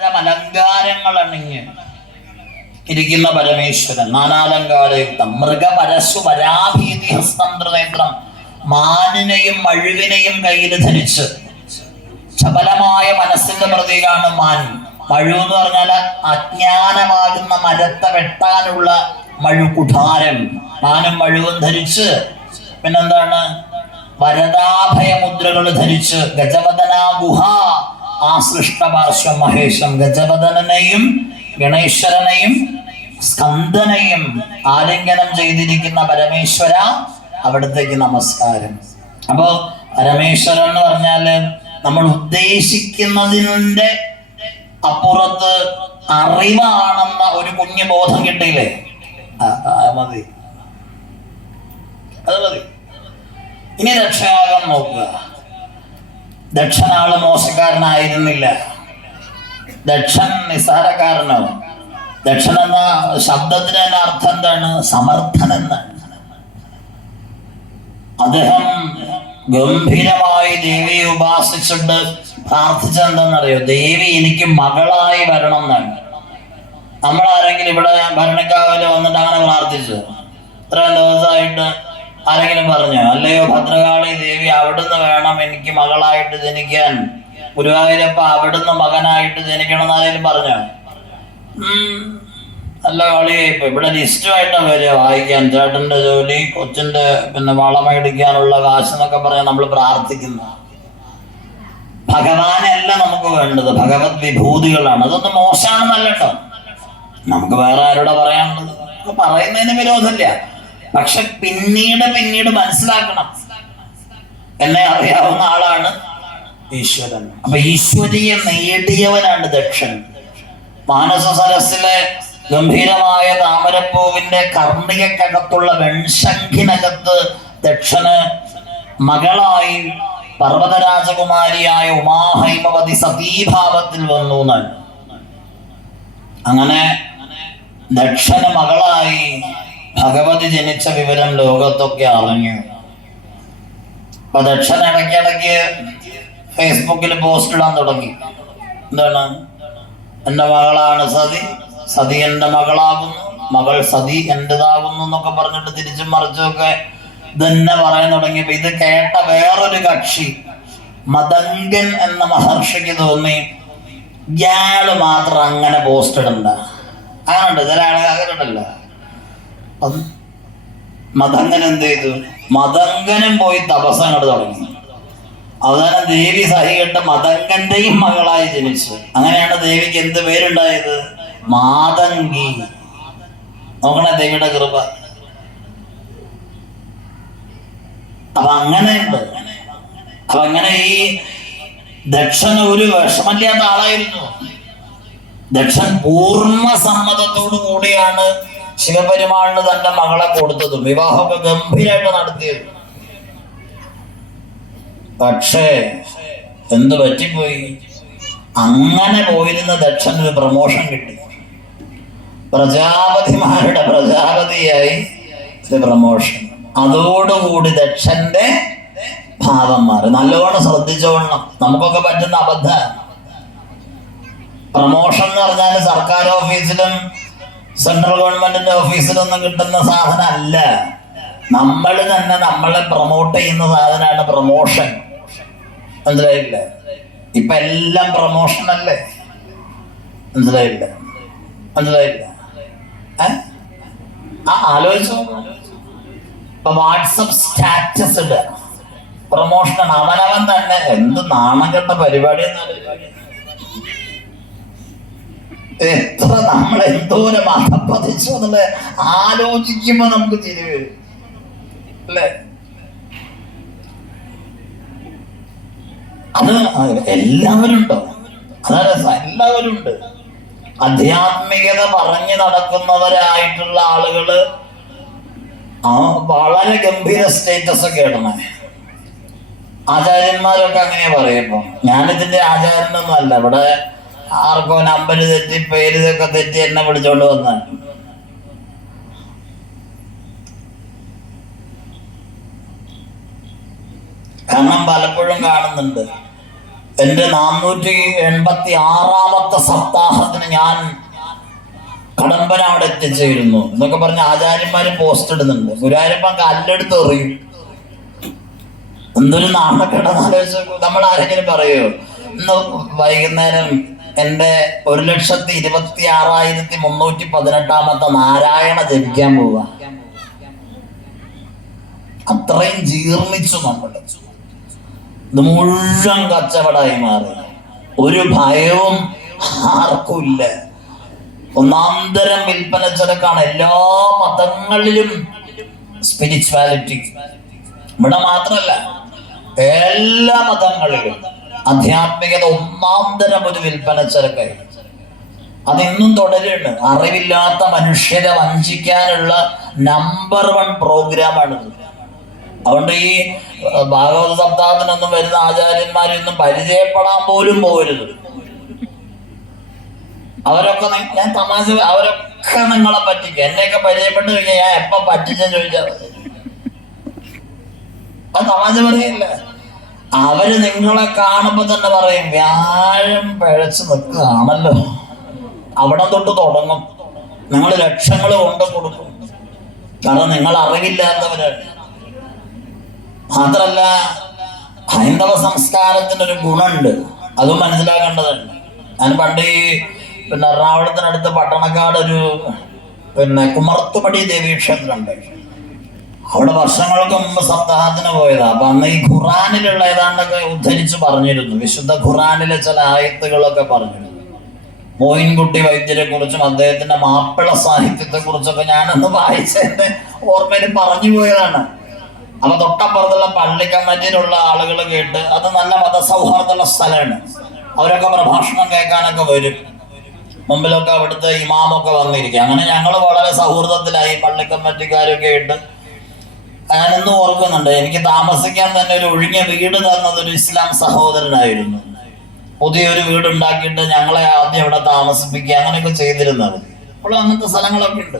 തരം അലങ്കാരങ്ങൾ അണിഞ്ഞ് ഇരിക്കുന്ന പരമേശ്വരൻ നാനാലങ്കാരയുക്തം മൃഗപരശു പരാഭീതി ഹസ്തന്ത്രനേത്രം മാനിനെയും മഴുവിനെയും കയ്യിൽ ധരിച്ച് ചപലമായ മനസ്സിന്റെ പ്രതിയാണ് മാൻ. മഴു എന്ന് പറഞ്ഞാൽ അജ്ഞാനമാകുന്ന മരത്തെ വെട്ടാനുള്ള മഴുകുഠാരം. മാനും മഴുവും ധരിച്ച് പിന്നെന്താണ്? വരദാഭയ മുദ്രകൾ ധരിച്ച് ഗജവദന ഗുഹ ആസൃഷ്ട പാർശ്വം മഹേശം ഗജവദനെയും ഗണേശ്വരനെയും സ്കന്ദനെയും ആലിംഗനം ചെയ്തിരിക്കുന്ന പരമേശ്വര അവിടത്തേക്ക് നമസ്കാരം. അപ്പോ പരമേശ്വരൻ എന്ന് പറഞ്ഞാൽ നമ്മൾ ഉദ്ദേശിക്കുന്നതിന്റെ അപ്പുറത്ത് അറിവാണെന്ന ഒരു കുഞ്ഞു ബോധം കിട്ടിയില്ലേ? ആ, ആ, മതി. അത് മതി. ഇനി രക്ഷാകം നോക്കുക. ദക്ഷനാൾ മോശക്കാരനായിരുന്നില്ല ദക്ഷൻ നിസ്സാരക്കാരനോ ദക്ഷൻ എന്ന ശബ്ദത്തിന് തന്നെ അർത്ഥം എന്താണ്? സമർത്ഥൻ എന്നാണ് അദ്ദേഹം ഗംഭീരമായി ദേവിയെ ഉപാസിച്ചിട്ട് പ്രാർത്ഥിച്ചെന്താണെന്നറിയോ ദേവി എനിക്ക് മകളായി വരണം എന്നാണ്. നമ്മളാരെങ്കിലും ഇവിടെ ഭരണക്കാവിലെ വന്നിട്ട് അങ്ങനെ പ്രാർത്ഥിച്ചു? ഇത്രയും ദിവസമായിട്ട് ആരെങ്കിലും പറഞ്ഞു? അല്ലയോ ഭദ്രകാളി ദേവി അവിടുന്ന് വേണം എനിക്ക് മകളായിട്ട് ജനിക്കാൻ. ഗുരുവായൂരപ്പ അവിടുന്ന് മകനായിട്ട് ജനിക്കണം എന്നാരെങ്കിലും പറഞ്ഞു? നല്ല കളിയായി ഇപ്പൊ ഇവിടെ ലിസ്റ്റുമായിട്ടാണ് വരിക. വായിക്കാൻ ചേട്ടന്റെ ജോലി കൊച്ചിന്റെ പിന്നെ വളമേടിക്കാനുള്ള കാശ് എന്നൊക്കെ പറഞ്ഞ് നമ്മൾ പ്രാർത്ഥിക്കുന്ന. ഭഗവാനല്ല നമുക്ക് വേണ്ടത്. ഭഗവത് വിഭൂതികളാണ്. അതൊന്നും മോശമാണെന്നല്ല നമുക്ക് വേറെ ആരോടെ പറയാനുള്ളത്? പറയുന്നതിന് വിരോധമില്ല. പക്ഷെ പിന്നീട് പിന്നീട് മനസ്സിലാക്കണം. എന്നെ അറിയാവുന്ന ആളാണ് ഈശ്വരൻ. അപ്പൊ ഈശ്വരിയെ നേടിയവനാണ് ദക്ഷൻ. മാനസ സരസിലെ ഗംഭീരമായ താമരപ്പൂവിന്റെ കർണികക്കകത്തുള്ള വെൺശംഖിനകത്ത് ദക്ഷന് മകളായി പർവതരാജകുമാരിയായ ഉമാഹൈമവതി സതീഭാവത്തിൽ വന്നു എന്നാണ്. അങ്ങനെ ദക്ഷന് മകളായി ഭഗവതി ജനിച്ച വിവരം ലോകത്തൊക്കെ അറിഞ്ഞു. പ്രദക്ഷൻ ദക്ഷൻ ഇടയ്ക്കിടയ്ക്ക് ഫേസ്ബുക്കിൽ പോസ്റ്റ് ഇടാൻ തുടങ്ങി. എന്താണ്? എന്റെ മകളാണ് സതി. സതി എന്റെ മകളാകുന്നു. മകൾ സതി എന്റെതാകുന്നു എന്നൊക്കെ പറഞ്ഞിട്ട് തിരിച്ചും മറിച്ചുമൊക്കെ തന്നെ പറയാൻ തുടങ്ങിയപ്പോ ഇത് കേട്ട വേറൊരു കക്ഷി മതങ്കൻ എന്ന മഹർഷിക്ക് തോന്നി ഇയാൾ മാത്രം അങ്ങനെ പോസ്റ്റ് ഇടണ്ട. അങ്ങനുണ്ട് ചില ആളുകൾ അങ്ങനെയുണ്ടല്ലോ അത് മതങ്കൻ എന്ത് ചെയ്തു? മതങ്കനും പോയി തപസ് അങ്ങോട്ട് തുടങ്ങി. അവസാനം ദേവി സഹികെട്ട് മതങ്കന്റെയും മകളായി ജനിച്ചു. അങ്ങനെയാണ് ദേവിക്ക് എന്ത് പേരുണ്ടായത്? മാതങ്കി നോക്കണേ ദേവിയുടെ കൃപ. അപ്പൊ അങ്ങനെയുണ്ട് അപ്പൊ അങ്ങനെ ഈ ദക്ഷൻ ഒരു വിഷമല്ലാത്ത ആളായിരുന്നു. ദക്ഷൻ പൂർണ സമ്മതത്തോടു കൂടിയാണ് ശിവപെരുമാളിന് തന്റെ മകളെ കൊടുത്തതും വിവാഹമൊക്കെ ഗംഭീരമായിട്ട് നടത്തിയത്. പക്ഷേ എന്ത് പറ്റിപ്പോയി? അങ്ങനെ പോയിരുന്ന ദക്ഷന് പ്രമോഷൻ കിട്ടി. പ്രജാപതിമാരുടെ പ്രജാപതിയായി ഒരു പ്രമോഷൻ. അതോടുകൂടി ദക്ഷന്റെ ഭാവം മാറി. നല്ലോണം ശ്രദ്ധിച്ചോളണം. നമുക്കൊക്കെ പറ്റുന്ന അബദ്ധ പ്രമോഷൻ എന്ന് പറഞ്ഞാൽ സർക്കാർ ഓഫീസിലും സെൻട്രൽ ഗവൺമെന്റിന്റെ ഓഫീസിൽ ഓഫീസിലൊന്നും കിട്ടുന്ന സാധനം അല്ല. നമ്മൾ തന്നെ നമ്മളെ പ്രൊമോട്ട് ചെയ്യുന്ന സാധനമാണ് പ്രൊമോഷൻ മനസ്സിലായില്ല? ഇപ്പൊ എല്ലാം പ്രൊമോഷൻ അല്ലേ? മനസ്സിലായില്ല? മനസ്സിലായില്ല? ആ ആലോചിച്ചു. ഇപ്പൊ വാട്സപ്പ് സ്റ്റാറ്റസ് ഇടുക. പ്രൊമോഷൻ അവനവൻ തന്നെ എന്ത് നാണം കെട്ട പരിപാടി എത്ര നമ്മൾ എന്തോരം അധപ്പതിച്ചു എന്നുള്ള ആലോചിക്കുമ്പോ നമുക്ക് തിരിവ് അല്ലേ? അത് എല്ലാവരും ഉണ്ടോ അതാണ് എല്ലാവരും ഉണ്ട് ആധ്യാത്മികത പറഞ്ഞു നടക്കുന്നവരായിട്ടുള്ള ആളുകൾ ആ വളരെ ഗംഭീര സ്റ്റേറ്റസ് ഒക്കെ ഇടണേ. ആചാര്യന്മാരൊക്കെ അങ്ങനെ പറയുമ്പോ ഞാനിതിന്റെ ആചാര്യനൊന്നും അല്ല ഇവിടെ ആർക്കോ നമ്പർ തെറ്റി പേര് ഇതൊക്കെ തെറ്റി എന്നെ വിളിച്ചോണ്ട് വന്ന കാരണം പലപ്പോഴും കാണുന്നുണ്ട്. എന്റെ നാനൂറ്റി എൺപത്തി ആറാമത്തെ സപ്താഹത്തിന് ഞാൻ കടമ്പന അവിടെ എത്തിച്ചേരുന്നു. എന്നൊക്കെ പറഞ്ഞ ആചാര്യന്മാര് പോസ്റ്റ് ഇടുന്നുണ്ട്. ഗുരുവായൂരപ്പൻ കല്ലെടുത്ത് എറിയും. എന്തൊരു നാണക്കെട്ടെന്ന് ആലോചിച്ചു നമ്മൾ ആരെങ്കിലും പറയോ ഇന്ന് വൈകുന്നേരം എന്റെ ഒരു ലക്ഷത്തി ഇരുപത്തി ആറായിരത്തി മുന്നൂറ്റി പതിനെട്ടാമത്തെ നാരായണ ജപിക്കാൻ പോവുക അത്രയും ജീർണിച്ചു നമ്മൾ. ഇത് മുഴുവൻ കച്ചവടമായി മാറി. ഒരു ഭയവും ആർക്കുമില്ല ഒന്നാന്തരം വിൽപ്പന ചരക്കാണ് എല്ലാ മതങ്ങളിലും സ്പിരിച്വാലിറ്റി ഇവിടെ മാത്രമല്ല എല്ലാ മതങ്ങളിലും. ആധ്യാത്മികത ഒന്നാന്തരം ഒരു വിൽപ്പന ചരക്കായി. അതിന്നും തുടരുന്നു അറിവില്ലാത്ത മനുഷ്യരെ വഞ്ചിക്കാനുള്ള നമ്പർ വൺ പ്രോഗ്രാമാണ് അതുകൊണ്ട് ഈ ഭാഗവത സപ്താഹത്തിനൊന്നും വരുന്ന ആചാര്യന്മാരൊന്നും പരിചയപ്പെടാൻ പോലും പോകരുത്. അവരൊക്കെ ഞാൻ തമാശ അവരൊക്കെ നിങ്ങളെ പറ്റിക്കും. എന്നെയൊക്കെ പരിചയപ്പെട്ട് കഴിഞ്ഞാൽ ഞാൻ എപ്പം പറ്റിച്ചെന്ന് ചോദിച്ചാൽ തമാശ പറയില്ല. അവർ നിങ്ങളെ കാണുമ്പോ തന്നെ പറയും വ്യാഴം പഴച്ചു നിൽക്കുകയാണല്ലോ. അവിടെ തൊട്ട് തുടങ്ങും. നിങ്ങൾ ലക്ഷങ്ങൾ കൊണ്ട് കൊടുക്കും. കാരണം നിങ്ങൾ അറിവില്ലാത്തവരാണ്. മാത്രല്ല ഹൈന്ദവ സംസ്കാരത്തിന്റെ ഒരു ഗുണമുണ്ട്. അതും മനസ്സിലാക്കേണ്ടതുണ്ട് ഞാൻ പണ്ട് ഈ പിന്നെ എറണാകുളത്തിനടുത്ത് പട്ടണക്കാട് ഒരു പിന്നെ ദേവീ ക്ഷേത്രമുണ്ട് അവിടെ വർഷങ്ങൾക്ക് മുമ്പ് സപ്താഹത്തിന് പോയതാ. അപ്പൊ അന്ന് ഈ ഖുറാനിലുള്ള ഏതാണ്ടൊക്കെ ഉദ്ധരിച്ച് പറഞ്ഞിരുന്നു. വിശുദ്ധ ഖുറാനിലെ ചില ആയത്തുകളൊക്കെ പറഞ്ഞിരുന്നു. മോയിൻകുട്ടി വൈദ്യരെ കുറിച്ചും അദ്ദേഹത്തിന്റെ മാപ്പിള സാഹിത്യത്തെ കുറിച്ചൊക്കെ ഞാനന്ന് വായിച്ചതിന്റെ ഓർമ്മയിൽ പറഞ്ഞു പോയതാണ്. അപ്പൊ തൊട്ടപ്പുറത്തുള്ള പള്ളി ആളുകൾ കേട്ട് അത് നല്ല മതസൗഹാർദ്ദമുള്ള സ്ഥലമാണ്. അവരൊക്കെ പ്രഭാഷണം കേൾക്കാനൊക്കെ വരും. മുമ്പിലൊക്കെ അവിടുത്തെ ഇമാമൊക്കെ വന്നിരിക്കും. അങ്ങനെ ഞങ്ങൾ വളരെ സൗഹൃദത്തിലായി പള്ളി ആയിട്ട് ഞാനിന്ന് ഓർക്കുന്നുണ്ട്. എനിക്ക് താമസിക്കാൻ തന്നെ ഒരു ഒഴിഞ്ഞ വീട് തന്നത് ഒരു ഇസ്ലാം സഹോദരനായിരുന്നു. പുതിയൊരു വീട് ഉണ്ടാക്കിയിട്ട് ഞങ്ങളെ ആദ്യം ഇവിടെ താമസിപ്പിക്കുക അങ്ങനെയൊക്കെ ചെയ്തിരുന്നത്. അപ്പോൾ അങ്ങനത്തെ സ്ഥലങ്ങളൊക്കെ ഉണ്ട്.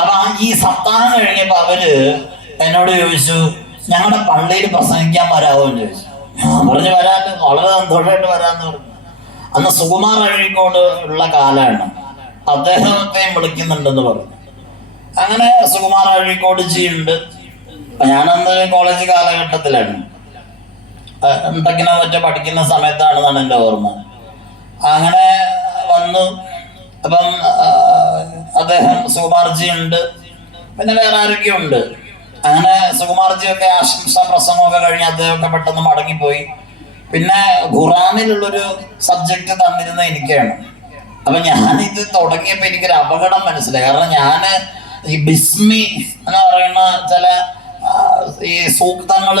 അപ്പൊ ഈ സപ്താഹം കഴിഞ്ഞപ്പോ അവർ എന്നോട് ചോദിച്ചു ഞങ്ങളുടെ പള്ളിയിൽ പ്രസംഗിക്കാൻ വരാമോ എന്ന് ചോദിച്ചു. ഞാൻ പറഞ്ഞു വരാൻ വളരെ സന്തോഷമായിട്ട് വരാന്ന് പറഞ്ഞു. അന്ന് സുകുമാർ അഴിക്കോട് ഉള്ള കാലാണ് അദ്ദേഹത്തെയും വിളിക്കുന്നുണ്ടെന്ന് പറഞ്ഞു. അങ്ങനെ സുകുമാർ അഴീക്കോട് ജിയുണ്ട് ഞാനന്ന് കോളേജ് കാലഘട്ടത്തിലാണ്. എന്തെങ്കിലും മറ്റോ പഠിക്കുന്ന സമയത്താണെന്നാണ് എന്റെ ഓർമ്മ. അങ്ങനെ വന്നു. അപ്പം അദ്ദേഹം സുകുമാർജി ഉണ്ട്. പിന്നെ വേറെ ആരൊക്കെ ഉണ്ട്. അങ്ങനെ സുകുമാർജി ഒക്കെ ആശംസ പ്രസംഗമൊക്കെ കഴിഞ്ഞ് അദ്ദേഹമൊക്കെ പെട്ടെന്ന് മടങ്ങിപ്പോയി. പിന്നെ ഖുറാനിലുള്ളൊരു സബ്ജക്റ്റ് തന്നിരുന്ന എനിക്കാണ്. അപ്പൊ ഞാനിത് ഇത് തുടങ്ങിയപ്പോ എനിക്കൊരു അപകടം മനസ്സിലായി. കാരണം ഞാൻ ഈ ബിസ്മി എന്ന് പറയുന്ന ചില ഈ സൂക്തങ്ങൾ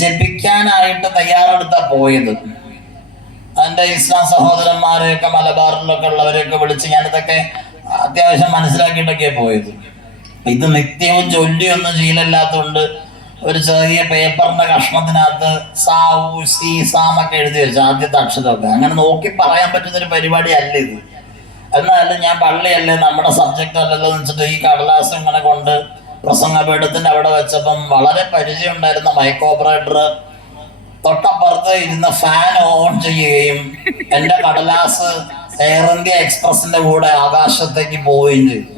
ജപിക്കാനായിട്ട് തയ്യാറെടുത്താ പോയത്. എന്റെ ഇസ്ലാം സഹോദരന്മാരെയൊക്കെ മലബാറിലൊക്കെ ഉള്ളവരെയൊക്കെ വിളിച്ച് ഞാനിതൊക്കെ അത്യാവശ്യം മനസ്സിലാക്കിയിട്ടൊക്കെ പോയത്. ഇത് നിത്യവും ചൊല്ലിയൊന്നും ശീലമില്ലാത്തതുകൊണ്ട് ഒരു ചെറിയ പേപ്പറിന്റെ കഷ്ണത്തിനകത്ത് സാ ഉ സി സാമൊക്കെ എഴുതി വെച്ചു ആദ്യത്തെ അക്ഷരമൊക്കെ. അങ്ങനെ നോക്കി പറയാൻ പറ്റുന്ന ഒരു പരിപാടി അല്ല ഇത്. എന്നാലും ഞാൻ പള്ളിയല്ലേ നമ്മുടെ സബ്ജക്റ്റ് അല്ലല്ലോ എന്ന് വെച്ചിട്ട് ഈ കടലാസ് ഇങ്ങനെ കൊണ്ട് പ്രസംഗപീഠത്തിന്റെ അവിടെ വെച്ചപ്പം വളരെ പരിചയം ഉണ്ടായിരുന്ന മൈക്ക് ഓപ്പറേറ്റർ തൊട്ടപ്പുറത്ത് ഇരുന്ന ഫാൻ ഓൺ ചെയ്യുകയും എന്റെ കടലാസ് എയർ ഇന്ത്യ എക്സ്പ്രസിന്റെ കൂടെ ആകാശത്തേക്ക് പോവുകയും ചെയ്തു.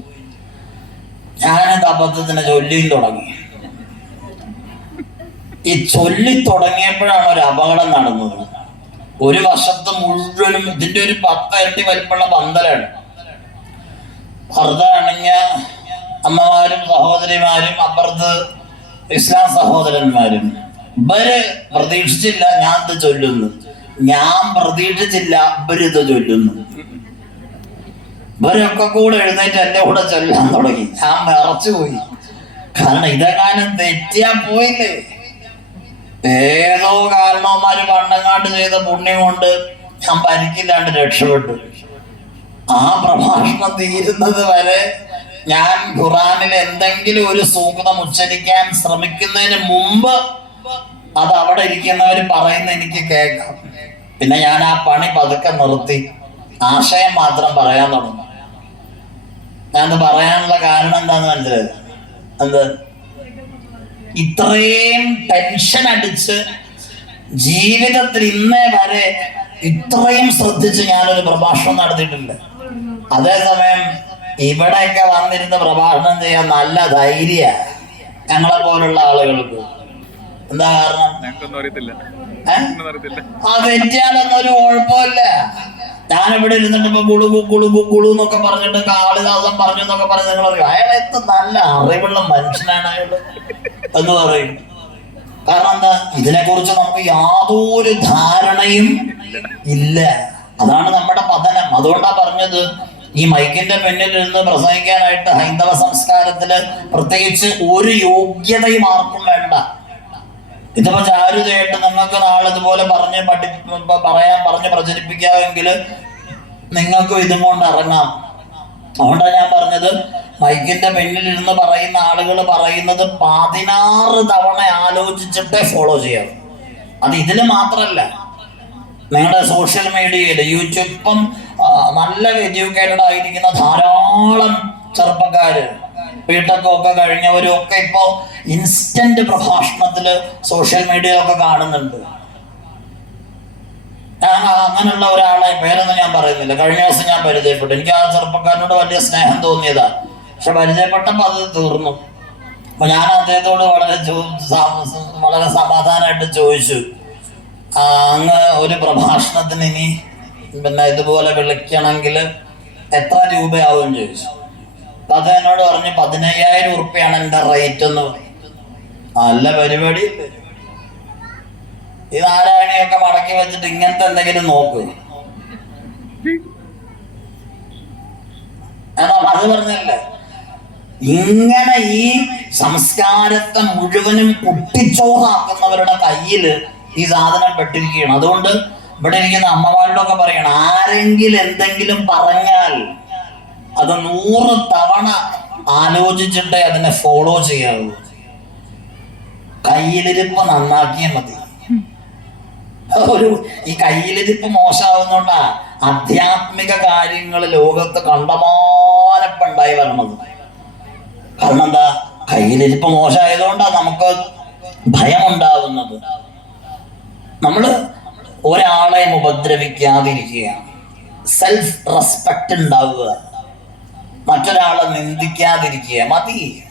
ഞാനത് അബദ്ധത്തിന് ചൊല്ലിയും തുടങ്ങി. ഈ ചൊല്ലി തുടങ്ങിയപ്പോഴാണ് ഒരു അപകടം നടന്നത്. ഒരു വശത്ത് മുഴുവനും ഇതിന്റെ ഒരു പത്തരട്ടി വലിപ്പുള്ള പന്തലാണ്. പർദ്ദ അണിഞ്ഞ അമ്മമാരും സഹോദരിമാരും അപ്പുറത്ത് ഇസ്ലാം സഹോദരന്മാരും. ഇവർ പ്രതീക്ഷിച്ചില്ല ഞാൻ ഇത് ചൊല്ലുന്നു. ഞാൻ പ്രതീക്ഷിച്ചില്ല ഇവരിത് ചൊല്ലുന്നു. ഇവരൊക്കെ കൂടെ എഴുന്നേറ്റ് എന്റെ കൂടെ ചൊല്ലാൻ തുടങ്ങി. ഞാൻ വിറച്ചു പോയി കാരണം ഇതെങ്ങാനും തെറ്റിയാ പോയില്ലേ? ഏതോ കാരണവന്മാര് പണ്ടങ്ങാട്ട് ചെയ്ത പുണ്യം കൊണ്ട് ഞാൻ പരിക്കില്ലാണ്ട് രക്ഷപ്പെട്ടു. ആ പ്രഭാഷണം തീരുന്നത് വരെ ഞാൻ ഖുറാനിൽ എന്തെങ്കിലും ഒരു സൂക്തം ഉച്ചരിക്കാൻ ശ്രമിക്കുന്നതിന് മുമ്പ് അത് അവിടെ ഇരിക്കുന്നവർ പറയുന്ന എനിക്ക് കേൾക്കാം. പിന്നെ ഞാൻ ആ പണി പതുക്കെ നിർത്തി. ആശയം മാത്രം പറയാൻ തുടങ്ങി. ഞാൻ പറയാനുള്ള കാരണം എന്താന്ന് മനസ്സിലായത് എന്ത്? ഇത്രയും ടെൻഷൻ അടിച്ച് ജീവിതത്തിൽ ഇന്നേ വരെ ഇത്രയും ശ്രദ്ധിച്ച് ഞാനൊരു പ്രഭാഷണം നടത്തിയിട്ടുണ്ട്. അതേസമയം ഇവിടെയൊക്കെ വന്നിരുന്ന് പ്രഭാഷണം ചെയ്യാൻ നല്ല ധൈര്യ ഞങ്ങളെ പോലുള്ള ആളുകൾക്ക്. എന്താ കാരണം? ആ തെറ്റിയാലൊന്നും ഒരു കുഴപ്പമില്ല. ഞാനിവിടെ ഇരുന്നിട്ട് ഇപ്പൊ കുളുകു കുളുകു കുളു എന്നൊക്കെ പറഞ്ഞിട്ട് കാളിദാസം പറഞ്ഞു എന്നൊക്കെ പറഞ്ഞ് നിങ്ങൾ അയാൾ എത്ര നല്ല അറിവുള്ള മനുഷ്യനാണ് അയാൾ എന്ന് പറയും. കാരണം എന്താ? ഇതിനെ കുറിച്ച് നമുക്ക് യാതൊരു ധാരണയും ഇല്ല. അതാണ് നമ്മുടെ പതനം അതുകൊണ്ടാ പറഞ്ഞത് ഈ മൈക്കിന്റെ മുന്നിൽ നിന്ന് പ്രസംഗിക്കാനായിട്ട് ഹൈന്ദവ സംസ്കാരത്തിൽ പ്രത്യേകിച്ച് ഒരു യോഗ്യതയും ആർക്കും വേണ്ട. ഇതിപ്പോ ചാരുതയായിട്ട് നിങ്ങൾക്ക് നാളെ ഇതുപോലെ പറഞ്ഞ് പഠി പറയാൻ പറഞ്ഞ് പ്രചരിപ്പിക്കാമെങ്കിൽ നിങ്ങൾക്കും ഇതും കൊണ്ട് ഇറങ്ങാം. അതുകൊണ്ടാണ് ഞാൻ പറഞ്ഞത് മൈക്കിന്റെ പിന്നിൽ ഇരുന്ന് പറയുന്ന ആളുകൾ പറയുന്നത് പതിനാറ് തവണ ആലോചിച്ചിട്ടേ ഫോളോ ചെയ്യാം അത് ഇതിൽ മാത്രല്ല. നിങ്ങളുടെ സോഷ്യൽ മീഡിയയിൽ യൂട്യൂബ് നല്ല എഡ്യൂക്കേറ്റഡ് ആയിരിക്കുന്ന ധാരാളം ചെറുപ്പക്കാര് വീട്ടൊക്കെ ഒക്കെ കഴിഞ്ഞവരും ഒക്കെ ഇപ്പോ ഇൻസ്റ്റന്റ് പ്രഭാഷണത്തിൽ സോഷ്യൽ മീഡിയ ഒക്കെ കാണുന്നുണ്ട്. ഞാൻ അങ്ങനെയുള്ള ഒരാളെ പേരൊന്നും ഞാൻ പറയുന്നില്ല. കഴിഞ്ഞ ദിവസം ഞാൻ പരിചയപ്പെട്ടു. എനിക്ക് ആ ചെറുപ്പക്കാരനോട് വലിയ സ്നേഹം തോന്നിയതാ. പക്ഷെ പരിചയപ്പെട്ടപ്പോൾ അത് തീർന്നു. അപ്പൊ ഞാൻ അദ്ദേഹത്തോട് വളരെ വളരെ സമാധാനമായിട്ട് ചോദിച്ചു. അങ്ങ് ഒരു പ്രഭാഷണത്തിന് ഇനി പിന്നെ ഇതുപോലെ വിളിക്കണമെങ്കിൽ എത്ര രൂപയാവും ചോദിച്ചു. അപ്പൊ അത് എന്നോട് പറഞ്ഞു പതിനയ്യായിരം ഉറുപ്പ്യാണ് എന്റെ റേറ്റ് എന്ന് നല്ല പരിപാടി. ഈ നാരായണിയൊക്കെ മടക്കി വെച്ചിട്ട് ഇങ്ങനത്തെ എന്തെങ്കിലും നോക്ക്. എന്നാ അത് പറഞ്ഞല്ലേ? ഇങ്ങനെ ഈ സംസ്കാരത്തെ മുഴുവനും കുട്ടിച്ചോറാക്കുന്നവരുടെ കയ്യിൽ ഈ സാധനം പെട്ടിരിക്കുകയാണ്. അതുകൊണ്ട് ഇവിടെ ഇരിക്കുന്ന അമ്മമാരോടൊക്കെ പറയണം ആരെങ്കിലും എന്തെങ്കിലും പറഞ്ഞാൽ അത് നൂറ് തവണ ആലോചിച്ചിട്ടേ അതിനെ ഫോളോ ചെയ്യാവൂ. കയ്യിലിരിപ്പ് നന്നാക്കിയാൽ മതി. ഒരു ഈ കയ്യിലിരിപ്പ് മോശമാവുന്നോണ്ടാ ആധ്യാത്മിക കാര്യങ്ങൾ ലോകത്ത് കണ്ടമാനപ്പുണ്ടായി വരണത്. കാരണം എന്താ കയ്യിലിരിപ്പ് മോശമായതുകൊണ്ടാ നമുക്ക് ഭയമുണ്ടാവുന്നത്. നമ്മൾ ഒരാളെ ഉപദ്രവിക്കാതിരിക്കുകയാണ്. സെൽഫ് റെസ്പെക്ട് ഉണ്ടാവുക. മറ്റൊരാളെ നിന്ദിക്കാതിരിക്കുക. മതി.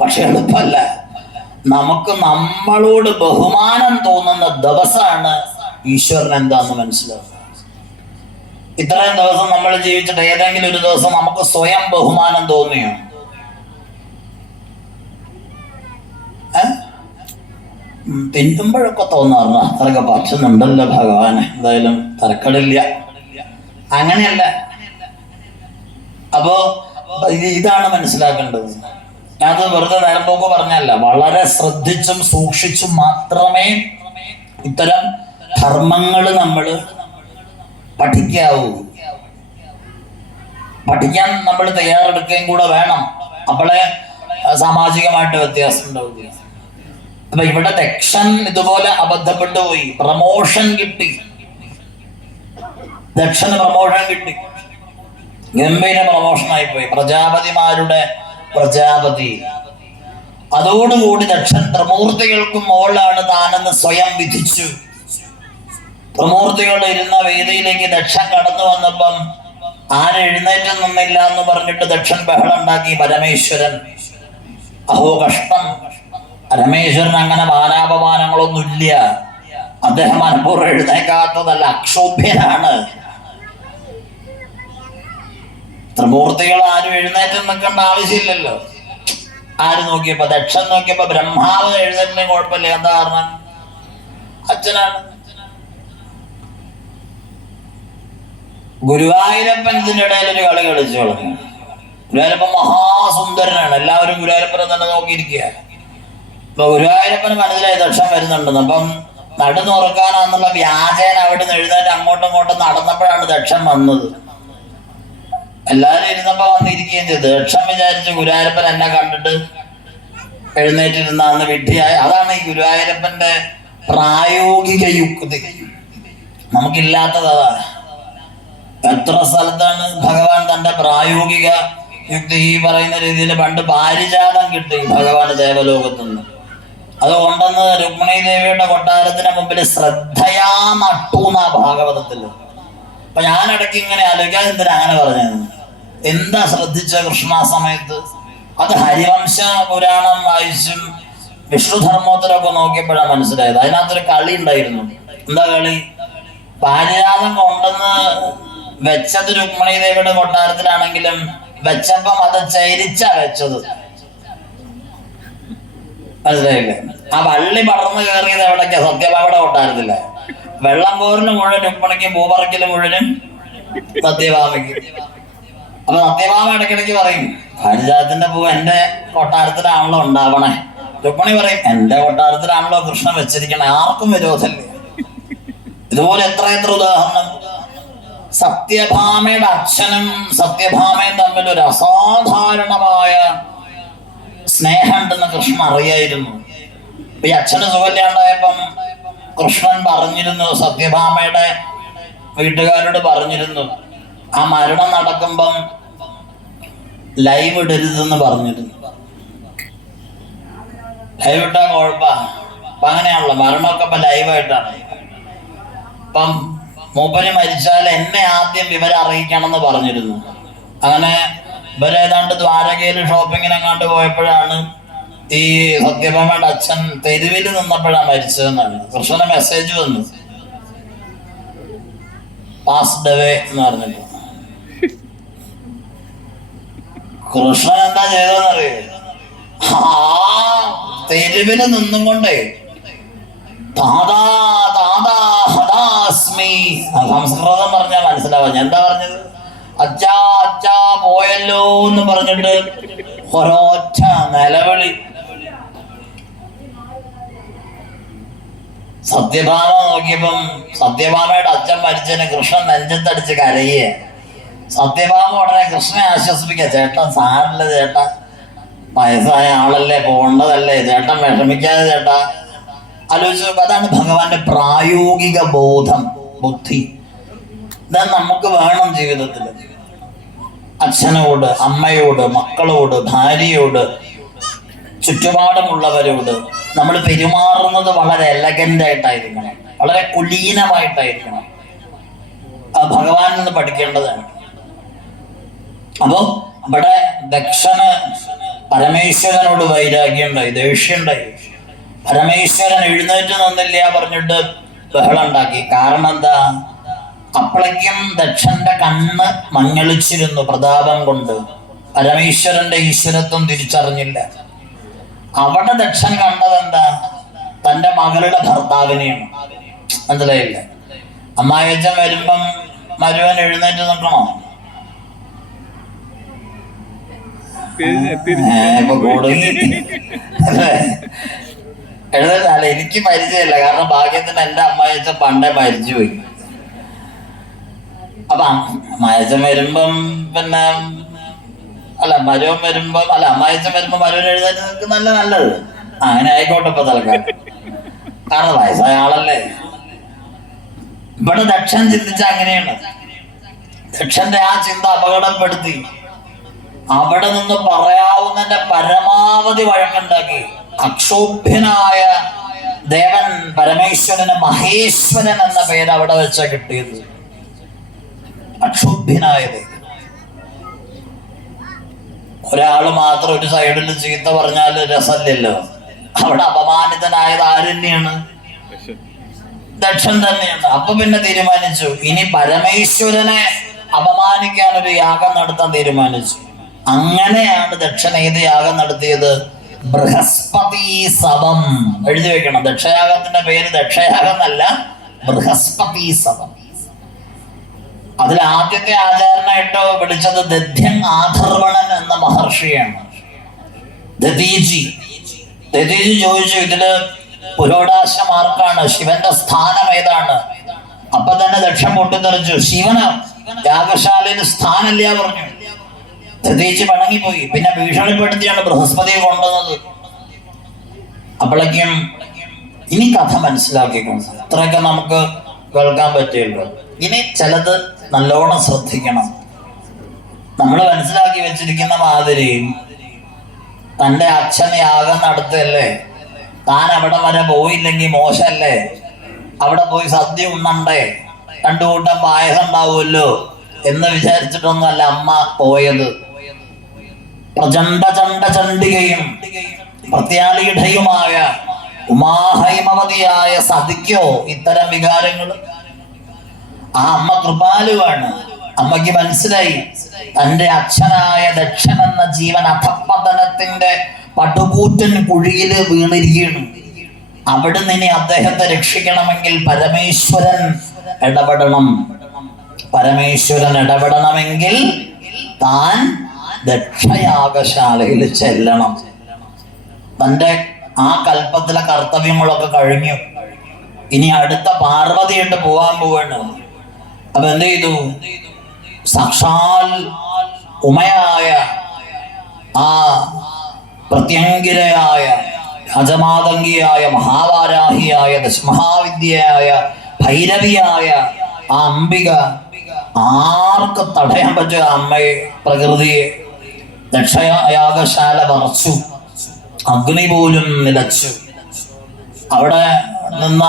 പക്ഷെ എളുപ്പമല്ല. നമുക്ക് നമ്മളോട് ബഹുമാനം തോന്നുന്ന ദിവസമാണ് ഈശ്വരൻ എന്താന്ന് മനസ്സിലാവുക. ഇത്രയും ദിവസം നമ്മൾ ജീവിച്ചിട്ട് ഏതെങ്കിലും ഒരു ദിവസം നമുക്ക് സ്വയം ബഹുമാനം തോന്നിയോ? തിന്നുമ്പോഴൊക്കെ തോന്നാറുണ്ട്. അത്രയൊക്കെ പറ്റുന്നുണ്ടല്ലോ ഭഗവാന്. എന്തായാലും തരക്കടില്ല. അങ്ങനെയല്ല. അപ്പോ ഇതാണ് മനസ്സിലാക്കേണ്ടത്. ഞാനത് വെറുതെ നേരം പോക്ക് പറഞ്ഞല്ല. വളരെ ശ്രദ്ധിച്ചും സൂക്ഷിച്ചും മാത്രമേ ഇത്തരം ധർമ്മങ്ങൾ നമ്മൾ പഠിക്കാവൂ. പഠിക്കാൻ നമ്മൾ തയ്യാറെടുക്കുകയും കൂടെ വേണം. അപ്പോളെ സാമാജികമായിട്ട് വ്യത്യാസം ഉണ്ടാവുക അപ്പൊ ഇവിടെ ദക്ഷൻ ഇതുപോലെ അബദ്ധപ്പെട്ടു പോയി. പ്രമോഷൻ കിട്ടി. ദക്ഷന് പ്രമോഷൻ കിട്ടി. ഗംഭീര പ്രമോഷനായി പോയി. പ്രജാപതിമാരുടെ പ്രജാപതി. അതോടുകൂടി ദക്ഷൻ ത്രിമൂർത്തികൾക്കും മോളാണ് താനെന്ന് സ്വയം വിധിച്ചു. ത്രിമൂർത്തികൾ ഇരുന്ന വേദിയിലേക്ക് ദക്ഷൻ കടന്നു വന്നപ്പം ആരെഴുന്നേറ്റ് നിന്നില്ല എന്ന് പറഞ്ഞിട്ട് ദക്ഷൻ ബഹളം ഉണ്ടാക്കി പരമേശ്വരൻ. അഹോ കഷ്ടം. പരമേശ്വരൻ അങ്ങനെ ബാലാപമാനങ്ങളൊന്നുമില്ല അദ്ദേഹം മനഃപൂർവം എഴുന്നേക്കാത്തതല്ല അക്ഷോഭ്യനാണ്. ത്രിമൂർത്തികൾ ആരും എഴുന്നേറ്റ് നിൽക്കേണ്ട ആവശ്യമില്ലല്ലോ. ആര് നോക്കിയപ്പോ? ദക്ഷൻ നോക്കിയപ്പോ ബ്രഹ്മാവ് എഴുന്നേറ്റിന് കുഴപ്പമില്ല. എന്താ കാരണം? അച്ഛനാണ്. ഗുരുവായൂരപ്പൻ ഇതിന്റെ ഇടയിൽ ഒരു കളി കളിച്ചു കളഞ്ഞു ഗുരുവായൂരപ്പൻ മഹാസുന്ദരനാണ്. എല്ലാവരും ഗുരുവായൂരപ്പനെ തന്നെ നോക്കിയിരിക്കുക. ഇപ്പൊ ഗുരുവായൂരപ്പന് മനസ്സിലായി ദക്ഷം വരുന്നുണ്ടെന്ന്. അപ്പം നടു തുറക്കാനാന്നുള്ള വ്യാജേന അവിടെ നിന്ന് എഴുന്നേറ്റ് അങ്ങോട്ടും ഇങ്ങോട്ടും നടന്നപ്പോഴാണ് ദക്ഷം വന്നത്. എല്ലാവരും ഇരുന്നപ്പോ വന്നിരിക്കുകയും ചെയ്തു. ദക്ഷം വിചാരിച്ചു ഗുരുവായൂരപ്പൻ എന്നെ കണ്ടിട്ട് എഴുന്നേറ്റിരുന്ന അന്ന് വിഡ്ഢിയായ. അതാണ് ഈ ഗുരുവായൂരപ്പന്റെ പ്രായോഗിക യുക്തി. നമുക്കില്ലാത്തത് അതാണ്. എത്ര സ്ഥലത്താണ് ഭഗവാൻ തന്റെ പ്രായോഗിക യുക്തി? ഈ പറയുന്ന രീതിയിൽ പണ്ട് പാരിജാതം കിട്ടി ഭഗവാന് ദേവലോകത്തുനിന്ന്. അത് കൊണ്ടുവന്ന് രുക്മിണി ദേവിയുടെ കൊട്ടാരത്തിന് മുമ്പിൽ ശ്രദ്ധയാ നട്ടു ഭാഗവതത്തിൽ. അപ്പൊ ഞാൻ ഇടയ്ക്ക് ഇങ്ങനെ ആലോചിക്കാൻ എന്തിനാ അങ്ങനെ പറഞ്ഞത്? എന്താ ശ്രദ്ധിച്ച കൃഷ്ണ സമയത്ത്? അത് ഹരിവംശ പുരാണം വായിച്ചും വിഷ്ണുധർമ്മത്തിലൊക്കെ നോക്കിയപ്പോഴാണ് മനസ്സിലായത്. അതിനകത്തൊരു കളി ഉണ്ടായിരുന്നു. എന്താ കളി? പാരിജാതം കൊണ്ടുവന്ന് വെച്ചത് രുക്മിണി ദേവിയുടെ കൊട്ടാരത്തിലാണെങ്കിലും വെച്ചപ്പം അത് ചരിച്ചാ വെച്ചത്. മനസ്സിലായില്ലേ? ആ വള്ളി പടർന്നു കയറിയത് എവിടേക്കാ സത്യഭാമയുടെ കൊട്ടാരത്തില്ല? വെള്ളം പോരിന് മുഴുവൻ രുക്മിണിക്കും പൂപ്പറക്കൽ മുഴുവനും സത്യഭാമയ്ക്ക്. അപ്പൊ സത്യഭാമ ഇടയ്ക്കിടയ്ക്ക് പറയും പാരിജാതത്തിന്റെ പൂ എന്റെ കൊട്ടാരത്തിലാണല്ലോ ഉണ്ടാവണേ. രുക്മിണി പറയും എന്റെ കൊട്ടാരത്തിലാണല്ലോ കൃഷ്ണൻ വെച്ചിരിക്കണേ. ആർക്കും വിരോധമില്ല. ഇതുപോലെ എത്ര എത്ര ഉദാഹരണം സത്യഭാമയുടെ അച്ഛനും സത്യഭാമയും തമ്മിൽ ഒരു അസാധാരണമായ സ്നേഹമുണ്ടെന്ന് കൃഷ്ണൻ അറിയായിരുന്നു. ഈ അച്ഛന് സുഖമില്ലാണ്ടായപ്പം കൃഷ്ണൻ പറഞ്ഞിരുന്നു സത്യഭാമയുടെ വീട്ടുകാരോട് പറഞ്ഞിരുന്നു ആ മരണം നടക്കുമ്പം ലൈവ് ഇടരുതെന്ന് പറഞ്ഞിരുന്നു. ലൈവ് ഇട്ടാൽ കുഴപ്പ അപ്പൊ അങ്ങനെയാണല്ലോ മരണമൊക്കെ ഇപ്പൊ ലൈവായിട്ടാണ്. ഇപ്പം മൂപ്പര് മരിച്ചാൽ എന്നെ ആദ്യം വിവരം അറിയിക്കണം എന്ന് പറഞ്ഞിരുന്നു. അങ്ങനെ ഇവരേതാണ്ട് ദ്വാരകയിൽ ഷോപ്പിങ്ങിനെങ്ങാണ്ട് പോയപ്പോഴാണ് ഈ സത്യഭാമയുടെ അച്ഛൻ തെരുവിൽ നിന്നപ്പോഴാണ് മരിച്ചതെന്നാണ് കൃഷ്ണന് മെസ്സേജ് വന്നു. പാസ്ഡ് അവേ എന്ന് പറഞ്ഞിട്ട്. കൃഷ്ണൻ എന്താ ചെയ്തതെന്നറിയോ ആ തെരുവിൽ നിന്നും കൊണ്ടേ താതാ സംസ്കൃതം പറഞ്ഞാൽ മനസ്സിലാവാ. ഞാൻ എന്താ പറഞ്ഞത്? അച്ഛാ അച്ഛാ പോയല്ലോ എന്ന് പറഞ്ഞിട്ട് ഒരൊറ്റ നിലവിളി. സത്യഭാമ നോക്കിയപ്പം സത്യഭാമയുടെ അച്ഛൻ മരിച്ചതിന് കൃഷ്ണൻ നെഞ്ചത്തടിച്ച് കരയേ സത്യഭാമ ഉടനെ കൃഷ്ണനെ ആശ്വസിപ്പിക്കുക. ചേട്ടൻ സാറില്ല ചേട്ടാ. വയസ്സായ ആളല്ലേ പോകേണ്ടതല്ലേ. ചേട്ടൻ വിഷമിക്കാതെ ചേട്ടാ. ആലോചിച്ചു അതാണ് ഭഗവാന്റെ പ്രായോഗിക ബോധം. ബുദ്ധി. ഇതാ നമുക്ക് വേണം ജീവിതത്തിൽ അച്ഛനോട് അമ്മയോട് മക്കളോട് ഭാര്യയോട് ചുറ്റുപാടുമുള്ളവരോട് നമ്മൾ പെരുമാറുന്നത് വളരെ എലഗന്റ് ആയിട്ടായിരിക്കണം. വളരെ കുലീനമായിട്ടായിരിക്കണം. അത് ഭഗവാൻ നിന്ന് പഠിക്കേണ്ടതാണ്. അപ്പോ ഇവിടെ ദക്ഷന് പരമേശ്വരനോട് വൈരാഗ്യം ഉണ്ടായി ദേഷ്യമുണ്ടായി പരമേശ്വരൻ എഴുന്നേറ്റ് നിന്നില്ല പറഞ്ഞിട്ട് ബഹളം ഉണ്ടാക്കി കാരണം എന്താ അപ്പളയ്ക്കും ദക്ഷന്റെ കണ്ണ് മഞ്ഞളിച്ചിരുന്നു പ്രതാപം കൊണ്ട്. പരമേശ്വരന്റെ ഈശ്വരത്വം തിരിച്ചറിഞ്ഞില്ല. അവിടെ ദക്ഷൻ കണ്ടതെന്താ? തന്റെ മകളുടെ ഭർത്താവിനെയാണ്. മനസ്സിലായില്ല? അമ്മായച്ചൻ വരുമ്പം മരുവൻ എഴുന്നേറ്റ് നിൽക്കണോ? കുടുങ്ങി. അല്ലേ? എനിക്ക് പരിചയമില്ല. കാരണം ഭാഗ്യത്തിന് എന്റെ അമ്മായച്ചൻ പണ്ടേ മരിച്ചുപോയി. അപ്പൊ അമ്മായച്ചൻ വരുമ്പം പിന്നെ അല്ല മരവും വരുമ്പം അല്ല അമ്മായച്ചൻ വരുമ്പോ എഴുതാൻ നിങ്ങൾക്ക് നല്ല നല്ലത്. അങ്ങനെ ആയിക്കോട്ടെ ഇപ്പൊ തൽക്കാലം. കാരണം വയസ്സായ ആളല്ലേ. ഇവിടെ ദക്ഷൻ ചിന്തിച്ച അങ്ങനെയാണ്. ദക്ഷന്റെ ആ ചിന്ത അപകടപ്പെടുത്തി. അവിടെ നിന്ന് പറയാവുന്നതിന്റെ പരമാവധി വഴക്കുണ്ടാക്കി. അക്ഷോഭ്യനായ ദേവൻ പരമേശ്വരന് മഹേശ്വരൻ എന്ന പേര് അവിടെ വെച്ച കിട്ടിയത്. അക്ഷോഭ്യനായ ദേവൻ. ഒരാൾ മാത്രം ഒരു സൈഡിൽ ചീത്ത പറഞ്ഞാൽ രസമില്ലല്ലോ. അവിടെ അപമാനിതനായത് ആര് തന്നെയാണ് ദക്ഷൻ തന്നെയാണ്. അപ്പൊ പിന്നെ തീരുമാനിച്ചു. ഇനി പരമേശ്വരനെ അപമാനിക്കാൻ ഒരു യാഗം നടത്താൻ തീരുമാനിച്ചു. അങ്ങനെയാണ് ദക്ഷൻ ഏത് യാഗം നടത്തിയത്? ബൃഹസ്പതി സവം എഴുതി വെക്കണം. ദക്ഷയാഗത്തിന്റെ പേര് ദക്ഷയാഗം എന്നല്ല ബൃഹസ്പതി സവം അതിൽ ആദ്യത്തെ ആചാരനായിട്ടോ വിളിച്ചത് ദധ്യൻ ആധർവണൻ എന്ന മഹർഷിയാണ്. ദതീജി ദതീജി ചോദിച്ചു ഇതിൽ പുരോടാശമാർക്കാണ് ശിവന്റെ സ്ഥാനം ഏതാണ്? അപ്പൊ തന്നെ ദക്ഷം പൊട്ടിത്തെറിച്ചു ശിവന് യാഗശാലയിൽ സ്ഥാനമില്ല പറഞ്ഞു. ദതീജി വണങ്ങിപ്പോയി. പിന്നെ ഭീഷണിപ്പെടുത്തിയാണ് ബൃഹസ്പതിയെ കൊണ്ടുവന്നത്. അപ്പോഴേക്കും ഇനി കഥ മനസ്സിലാക്കിക്കൊണ്ട് അത്രയൊക്കെ നമുക്ക് കേൾക്കാൻ പറ്റുള്ളൂ. ഇനി ചിലത് നല്ലോണം ശ്രദ്ധിക്കണം. നമ്മൾ മനസ്സിലാക്കി വെച്ചിരിക്കുന്ന മാതിരി തന്റെ അച്ഛൻ യാഗം നടത്തല്ലേ? താൻ അവിടെ വരെ പോയില്ലെങ്കിൽ മോശമല്ലേ? അവിടെ പോയി സദ്യ ഉണ്ണണ്ടേ? രണ്ടു കൂട്ടം പായസം ഉണ്ടാവുമല്ലോ എന്ന് വിചാരിച്ചിട്ടൊന്നുമല്ല അമ്മ പോയത്. പ്രചണ്ഡ ചണ്ഡ ചണ്ഡികയും പ്രത്യാളിയുടെയുമായ ഉമാഹൈമവതിയായ സതിക്കോ ഇത്തരം വികാരങ്ങൾ? ആ അമ്മ കൃപാലുവാണ്. അമ്മയ്ക്ക് മനസ്സിലായി. തന്റെ അച്ഛനായ ദക്ഷൻ എന്ന ജീവൻ അധപ്പതനത്തിന്റെ പടുകൂറ്റൻ കുഴിയിൽ വീണിരിക്കുകയാണ്. അവിടെ നിന്ന് അദ്ദേഹത്തെ രക്ഷിക്കണമെങ്കിൽ പരമേശ്വരൻ ഇടപെടണം. പരമേശ്വരൻ ഇടപെടണമെങ്കിൽ താൻ ദക്ഷയാഗശാലയിൽ ചെല്ലണം. തന്റെ ആ കൽപ്പത്തിലെ കർത്തവ്യങ്ങളൊക്കെ കഴിഞ്ഞു. ഇനി അടുത്ത പാർവതിയായിട്ട് പോവാൻ പോവാണ്. അപ്പൊ എന്ത് ചെയ്തു? സാക്ഷാൽ ഉമയായ ആ പ്രത്യങ്കിരയായ രാജമാതങ്കിയായ മഹാവാരാഹിയായ ദശമഹാവിദ്യയായ ഭൈരവിയായ ആ അംബിക ആർക്ക് തടയാൻ പറ്റുക അമ്മയെ പ്രകൃതിയെ ദക്ഷയാഗശാല മറച്ചു. അഗ്നി പോലും നിലച്ചു അവിടെ നിന്ന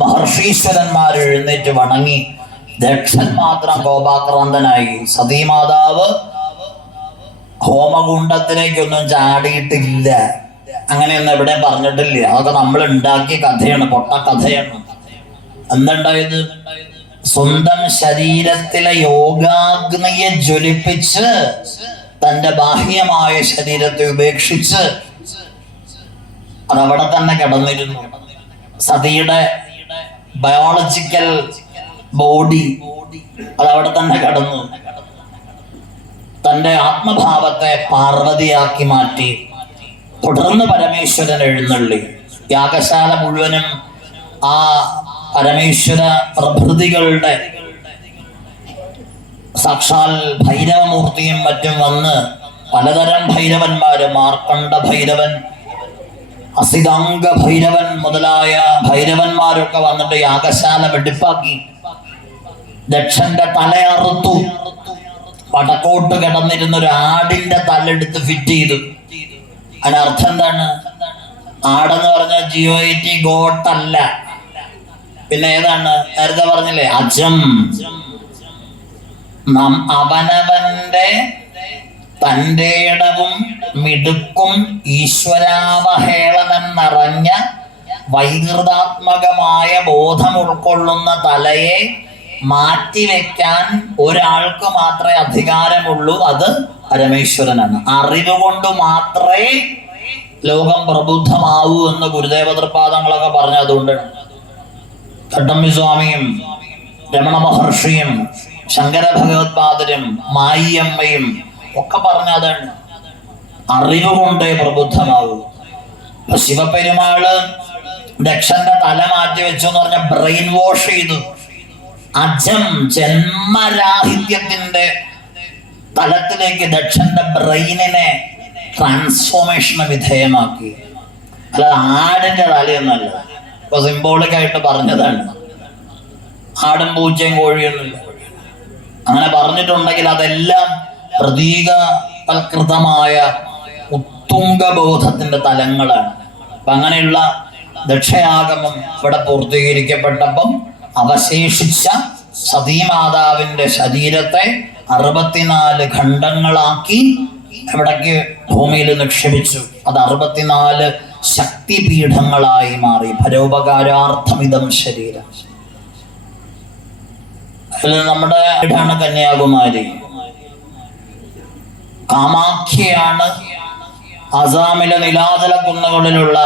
മഹർഷീശ്വരന്മാർ എഴുന്നേറ്റ് വണങ്ങി. ദക്ഷൻ മാത്രം കോപാക്രാന്തനായി. സതീമാതാവ് ഹോമകുണ്ടത്തിലേക്കൊന്നും ചാടിയിട്ടില്ല. അങ്ങനെയൊന്നും എവിടെ പറഞ്ഞിട്ടില്ല. അതൊക്കെ നമ്മൾ ഉണ്ടാക്കിയ കഥയാണ് പൊട്ട കഥയാണ്. എന്തുണ്ടായത്? സ്വന്തം ശരീരത്തിലെ യോഗാഗ്നിയെ ജ്വലിപ്പിച്ച് തന്റെ ബാഹ്യമായ ശരീരത്തെ ഉപേക്ഷിച്ച് അതവിടെ തന്നെ കിടന്നിരുന്നു. സതിയുടെ ബയോളജിക്കൽ ബോഡി അതവിടെ തന്നെ കിടന്നു. തന്റെ ആത്മഭാവത്തെ പാർവതിയാക്കി മാറ്റി. തുടർന്ന് പരമേശ്വരൻ എഴുന്നള്ളി. യാഗശാല മുഴുവനും ആ പരമേശ്വര പ്രഭൃതികളുടെ സാക്ഷാൽ ഭൈരവമൂർത്തിയും മറ്റും വന്ന് പലതരം ഭൈരവന്മാര് മാർക്കണ്ഡ ഭൈരവൻ അസിതാംഗ ഭൈരവൻ മുതലായ ഭൈരവന്മാരൊക്കെ വന്നിട്ട് യാഗശാല വെടിപ്പാക്കി. ദക്ഷന്റെ തലയറുത്തു വടക്കോട്ട് കിടന്നിരുന്ന ഒരു ആടിന്റെ തലെടുത്ത് ഫിറ്റ് ചെയ്തു. അതിനർത്ഥം എന്താണ്? ആടെന്ന് പറഞ്ഞ ജിയോ ടി ഗോട്ടല്ല. പിന്നെ ഏതാണ്? നേരത്തെ പറഞ്ഞില്ലേ അജം. നാം അവനവന്റെ തന്റെ ഇടവും മിടുക്കും ഈശ്വരാവഹേളനം വൈകൃതാത്മകമായ ബോധം ഉൾക്കൊള്ളുന്ന തലയെ മാറ്റിവെക്കാൻ ഒരാൾക്ക് മാത്രമേ അധികാരമുള്ളൂ അത് പരമേശ്വരനാണ്. അറിവ് കൊണ്ട് മാത്രമേ ലോകം പ്രബുദ്ധമാവൂ എന്ന് ഗുരുദേവ തൃപാദങ്ങളൊക്കെ പറഞ്ഞ അതുകൊണ്ടാണ് കട്ടമ്പി സ്വാമിയും രമണ മഹർഷിയും ശങ്കര ഭഗവത്പാദരും മായിയമ്മയും ഒക്കെ പറഞ്ഞ അതാണ് അറിവ് കൊണ്ടേ പ്രബുദ്ധമാവൂ ശിവപെരുമാൾ ദക്ഷന്റെ തല മാറ്റി വെച്ചു എന്ന് പറഞ്ഞ ബ്രെയിൻ വാഷ് ചെയ്തു. അജം ജന്മരാഹിത്യത്തിന്റെ തലത്തിലേക്ക് ദക്ഷന്റെ ബ്രെയിനിനെ ട്രാൻസ്ഫോർമേഷന് വിധേയമാക്കി. അല്ല ആടിന്റെ തലയൊന്നല്ല സിംബോളിക് ആയിട്ട് പറഞ്ഞതാണ്. ആടും പൂച്ചയും കോഴിയൊന്നുമില്ല. അങ്ങനെ പറഞ്ഞിട്ടുണ്ടെങ്കിൽ അതെല്ലാം പ്രതീകവൽകൃതമായ ഉത്തുംഗബോധത്തിന്റെ തലങ്ങളാണ്. അപ്പൊ അങ്ങനെയുള്ള ദക്ഷയാഗമം ഇവിടെ പൂർത്തീകരിക്കപ്പെട്ടപ്പം അവശേഷിച്ച സതീമാതാവിന്റെ ശരീരത്തെ അറുപത്തിനാല് ഖണ്ഡങ്ങളാക്കി എവിടേക്ക് ഭൂമിയിൽ നിക്ഷേപിച്ചു. അത് അറുപത്തിനാല് ശക്തിപീഠങ്ങളായി മാറി. പരോപകാരാർത്ഥമിതം ശരീരം. നമ്മുടെ ഇടാണ് കന്യാകുമാരി. കാമാഖ്യയാണ് അസാമിലെ നിലാചല കുന്നുകളിലുള്ള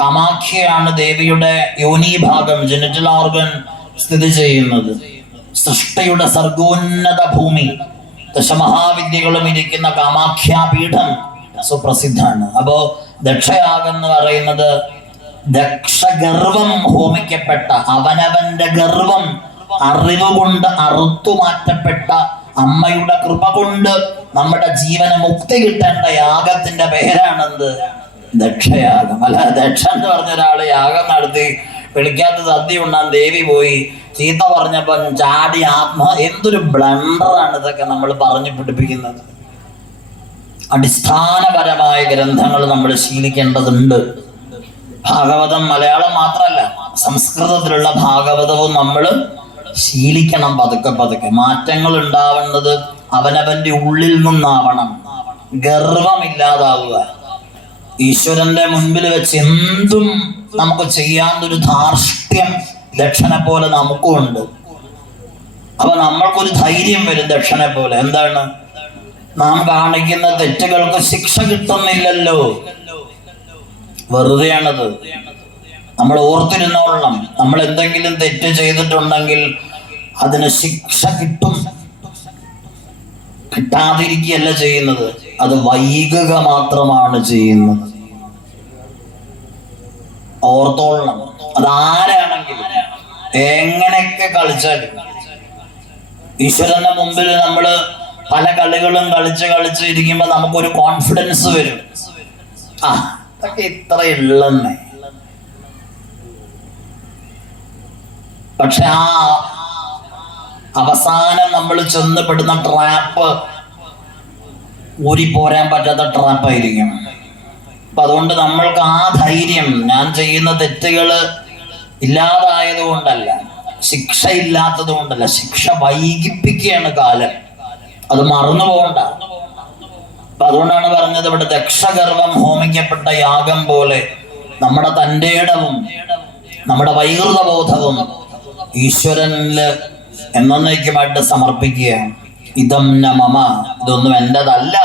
കാമാഖ്യയാണ് ദേവിയുടെ യോനീഭാഗം ജനറ്റൽ ഓർഗൻ സ്ഥിതി ചെയ്യുന്നത്. സൃഷ്ടിയുടെ സർഗോന്നത ഭൂമി ദശമഹാവിദ്യകളും ഇരിക്കുന്ന കാമാഖ്യാപീഠം സുപ്രസിദ്ധാണ് അപ്പോ ദക്ഷയാഗം എന്ന് പറയുന്നത് ദക്ഷഗർവം ഹോമിക്കപ്പെട്ട അവനവന്റെ ഗർവം അറിവ് കൊണ്ട് അറുത്തു മാറ്റപ്പെട്ട അമ്മയുടെ കൃപ കൊണ്ട് നമ്മുടെ ജീവന് മുക്തി കിട്ടേണ്ട യാഗത്തിന്റെ പേരാണെന്ത്? ദക്ഷയാഗം. അല്ല ദക്ഷ എന്ന് പറഞ്ഞ ഒരാൾ യാഗം നടത്തി വിളിക്കാത്ത സദ്യ ഉണ്ണാൻ ദേവി പോയി. ചീത്ത പറഞ്ഞപ്പം ചാടി ആത്മ എന്തൊരു ബ്ലണ്ടറാണ് ഇതൊക്കെ നമ്മൾ പറഞ്ഞു പിടിപ്പിക്കുന്നത് അടിസ്ഥാനപരമായ ഗ്രന്ഥങ്ങൾ നമ്മൾ ശീലിക്കേണ്ടതുണ്ട്. ഭാഗവതം മലയാളം മാത്രമല്ല സംസ്കൃതത്തിലുള്ള ഭാഗവതവും നമ്മൾ ശീലിക്കണം പതുക്കെ പതുക്കെ. മാറ്റങ്ങൾ ഉണ്ടാവേണ്ടത് അവനവന്റെ ഉള്ളിൽ നിന്നാവണം. ഗർവമില്ലാതാവുക. ഈശ്വരന്റെ മുൻപിൽ വെച്ച് എന്തും നമുക്ക് ചെയ്യാവുന്നൊരു ധാർഷ്ട്യം ദക്ഷനെ പോലെ നമുക്കും ഉണ്ട്. അപ്പൊ നമ്മൾക്കൊരു ധൈര്യം വരും ദക്ഷനെ പോലെ. എന്താണ്? നാം കാണിക്കുന്ന തെറ്റുകൾക്ക് ശിക്ഷ കിട്ടുന്നില്ലല്ലോ. വെറുതെയാണത്. നമ്മൾ ഓർത്തിരുന്നോളണം. നമ്മൾ എന്തെങ്കിലും തെറ്റ് ചെയ്തിട്ടുണ്ടെങ്കിൽ അതിന് ശിക്ഷ കിട്ടും. കിട്ടാതിരിക്കുകയല്ല ചെയ്യുന്നത്. അത് വൈകുക മാത്രമാണ് ചെയ്യുന്നത്. ഓർത്തോളണം. അതാരാണെങ്കിലും എങ്ങനെയൊക്കെ കളിച്ചാലും ഈശ്വരന്റെ മുമ്പിൽ നമ്മൾ പല കളികളും കളിച്ച് കളിച്ച് ഇരിക്കുമ്പോ നമുക്കൊരു കോൺഫിഡൻസ് വരും. ആ അതൊക്കെ ഇത്ര ഇല്ലെന്നേ പക്ഷെ ആ അവസാനം നമ്മൾ ചെന്ന് പെടുന്ന ട്രാപ്പ് ഊരിപ്പോരാൻ പറ്റാത്ത ട്രാപ്പായിരിക്കും അപ്പൊ അതുകൊണ്ട് നമ്മൾക്ക് ആ ധൈര്യം ഞാൻ ചെയ്യുന്ന തെറ്റുകൾ ഇല്ലാതായത് കൊണ്ടല്ല ശിക്ഷ ഇല്ലാത്തത് കൊണ്ടല്ല ശിക്ഷ വൈകിപ്പിക്കുകയാണ് കാലം. അത് മറന്നു പോകണ്ട. അപ്പൊ അതുകൊണ്ടാണ് പറഞ്ഞത് ഇവിടെ ദക്ഷഗർവം ഹോമിക്കപ്പെട്ട യാഗം പോലെ നമ്മുടെ തന്റെ ഇടവും നമ്മുടെ വൈകൃത ബോധവും ഈശ്വരനിൽ എന്നേക്കുമായിട്ട് സമർപ്പിക്കുകയാണ്. ഇതം ന മമ ഇതൊന്നും എന്റെതല്ല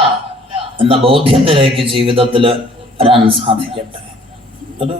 എന്ന ബോധ്യത്തിലേക്ക് ജീവിതത്തിൽ വരാൻ സാധിക്കട്ടെ. ഒരു